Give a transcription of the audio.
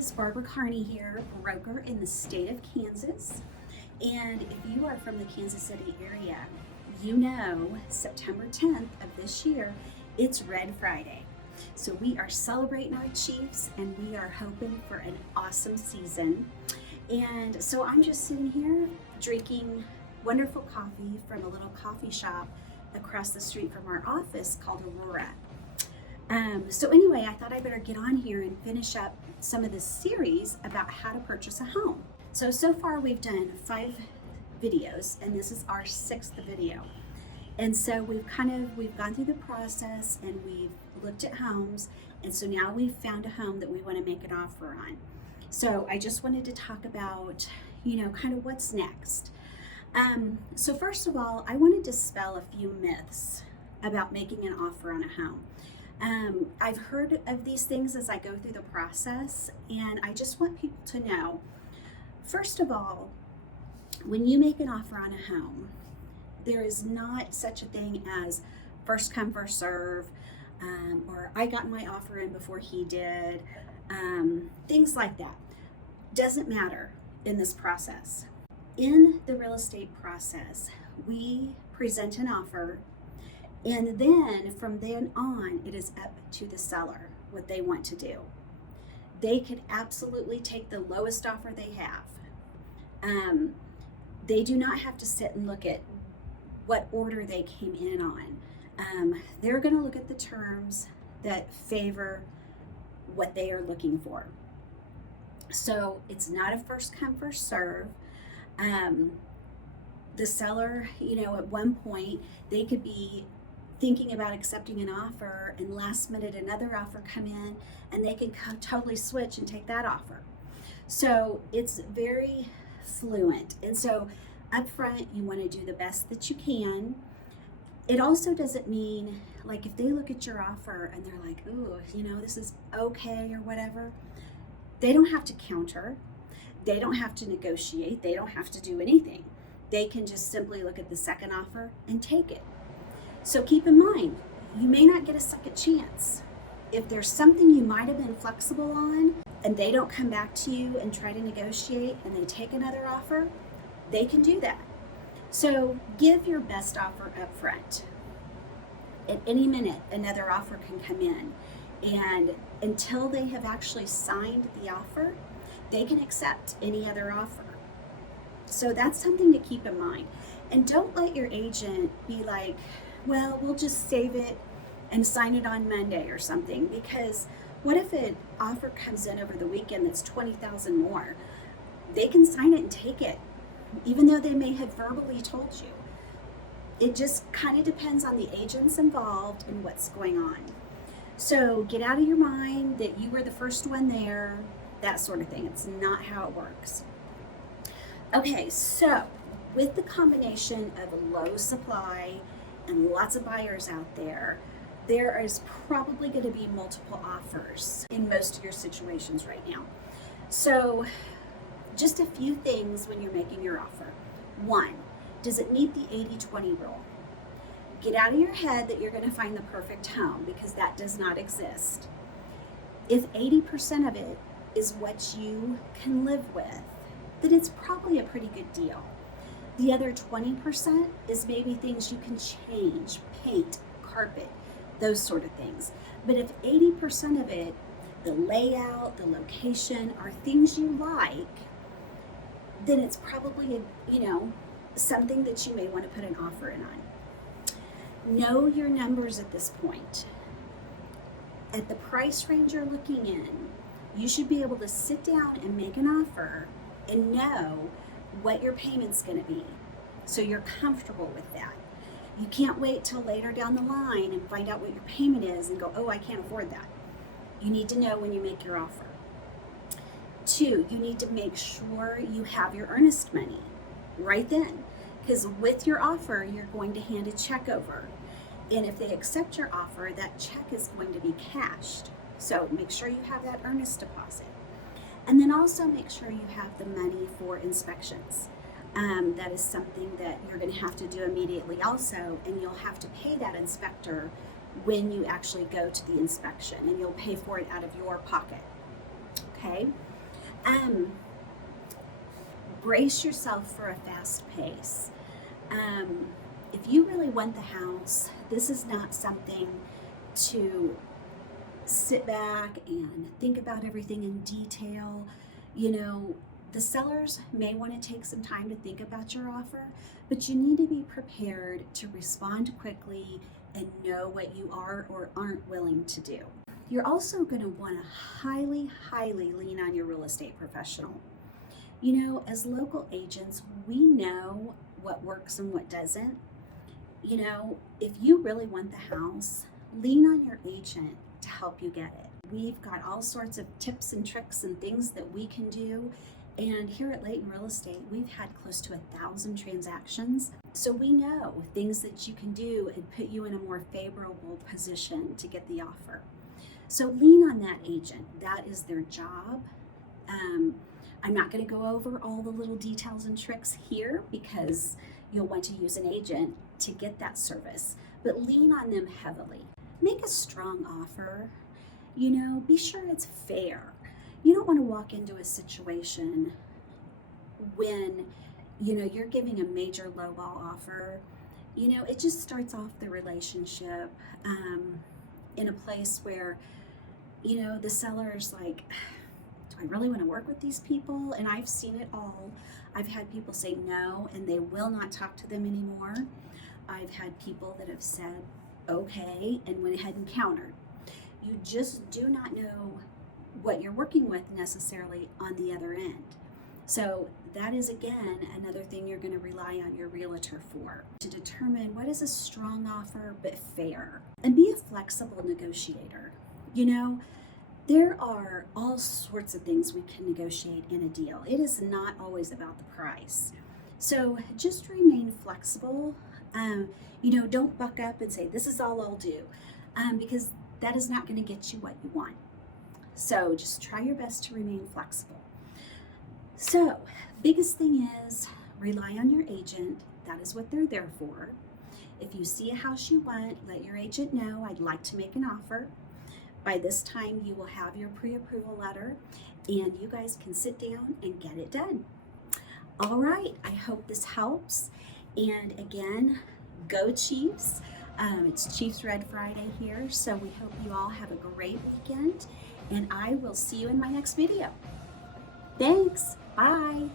guys, Barbara Carney here, broker in the state of Kansas. And if you are from the Kansas City area, you know September 10th of this year, it's Red Friday. So we are celebrating our Chiefs and we are hoping for an awesome season. And so I'm just sitting here drinking wonderful coffee from a little coffee shop across the street from our office called Aurora. So anyway, I thought I better get on here and finish up some of this series about how to purchase a home. So far we've done 5 videos and this is our 6th video. And so we've gone through the process and we've looked at homes. And so now we've found a home that we want to make an offer on. So I just wanted to talk about, kind of what's next. So first of all, I want to dispel a few myths about making an offer on a home. I've heard of these things as I go through the process, and I just want people to know, first of all, when you make an offer on a home, there is not such a thing as first come, first serve, or I got my offer in before he did, things like that. Doesn't matter in this process. In the real estate process, we present an offer, and then from then on, it is up to the seller what they want to do. They could absolutely take the lowest offer they have. They do not have to sit and look at what order they came in on. They're going to look at the terms that favor what they are looking for. So it's not a first come, first serve. The seller, at one point, they could be thinking about accepting an offer and last minute another offer come in and they can totally switch and take that offer. So it's very fluent. And so up front, you want to do the best that you can. It also doesn't mean, like, if they look at your offer and they're like, ooh, this is okay or whatever, they don't have to counter. They don't have to negotiate. They don't have to do anything. They can just simply look at the second offer and take it. So keep in mind, you may not get a second chance. If there's something you might have been flexible on and they don't come back to you and try to negotiate and they take another offer, they can do that. So give your best offer up front. At any minute, another offer can come in. And until they have actually signed the offer, they can accept any other offer. So that's something to keep in mind. And don't let your agent be like, well, we'll just save it and sign it on Monday or something, because what if an offer comes in over the weekend that's $20,000 more? They can sign it and take it, even though they may have verbally told you. It just kind of depends on the agents involved and what's going on. So get out of your mind that you were the first one there, that sort of thing. It's not how it works. Okay, so with the combination of a low supply and lots of buyers out there, there is probably going to be multiple offers in most of your situations right now. So just a few things when you're making your offer. 1, does it meet the 80-20 rule? Get out of your head that you're going to find the perfect home, because that does not exist. If 80% of it is what you can live with, then it's probably a pretty good deal. The other 20% is maybe things you can change, paint, carpet, those sort of things. But if 80% of it, the layout, the location, are things you like, then it's probably, something that you may want to put an offer in on. Know your numbers at this point. At the price range you're looking in, you should be able to sit down and make an offer and know what your payment's going to be, so you're comfortable with that. You can't wait till later down the line and find out what your payment is and go, oh, I can't afford that. You need to know when you make your offer. 2, you need to make sure you have your earnest money right then, because with your offer, you're going to hand a check over. And if they accept your offer, that check is going to be cashed. So make sure you have that earnest deposit. And then also make sure you have the money for inspections. That is something that you're going to have to do immediately also, and you'll have to pay that inspector when you actually go to the inspection, and you'll pay for it out of your pocket. Okay? Um, Brace yourself for a fast pace. Um, if you really want the house, this is not something to sit back and think about everything in detail. You know, the sellers may want to take some time to think about your offer, but you need to be prepared to respond quickly and know what you are or aren't willing to do. You're also going to want to highly lean on your real estate professional. You know, as local agents, we know what works and what doesn't. You know, if you really want the house, lean on your agent to help you get it. We've got all sorts of tips and tricks and things that we can do. And here at Layton Real Estate, we've had close to 1,000 transactions. So we know things that you can do and put you in a more favorable position to get the offer. So lean on that agent. That is their job. I'm not going to go over all the little details and tricks here because you'll want to use an agent to get that service, but lean on them heavily. Make a strong offer. You know, be sure it's fair. You don't want to walk into a situation when, you know, you're giving a major lowball offer. You know, it just starts off the relationship in a place where, you know, the seller's like, do I really want to work with these people? And I've seen it all. I've had people say no, and they will not talk to them anymore. I've had people that have said, okay, and went ahead and countered. You just do not know what you're working with necessarily on the other end. So that is, again, another thing you're going to rely on your realtor for, to determine what is a strong offer but fair. And be a flexible negotiator. You know, there are all sorts of things we can negotiate in a deal. It is not always about the price. So just remain flexible. You know, don't buck up and say, this is all I'll do, because that is not going to get you what you want. So just try your best to remain flexible. So biggest thing is rely on your agent. That is what they're there for. If you see a house you want, let your agent know, I'd like to make an offer. By this time, you will have your pre-approval letter, and you guys can sit down and get it done. All right, I hope this helps. And again, go Chiefs. It's Chiefs Red Friday here, so we hope you all have a great weekend, and I will see you in my next video. Thanks. Bye.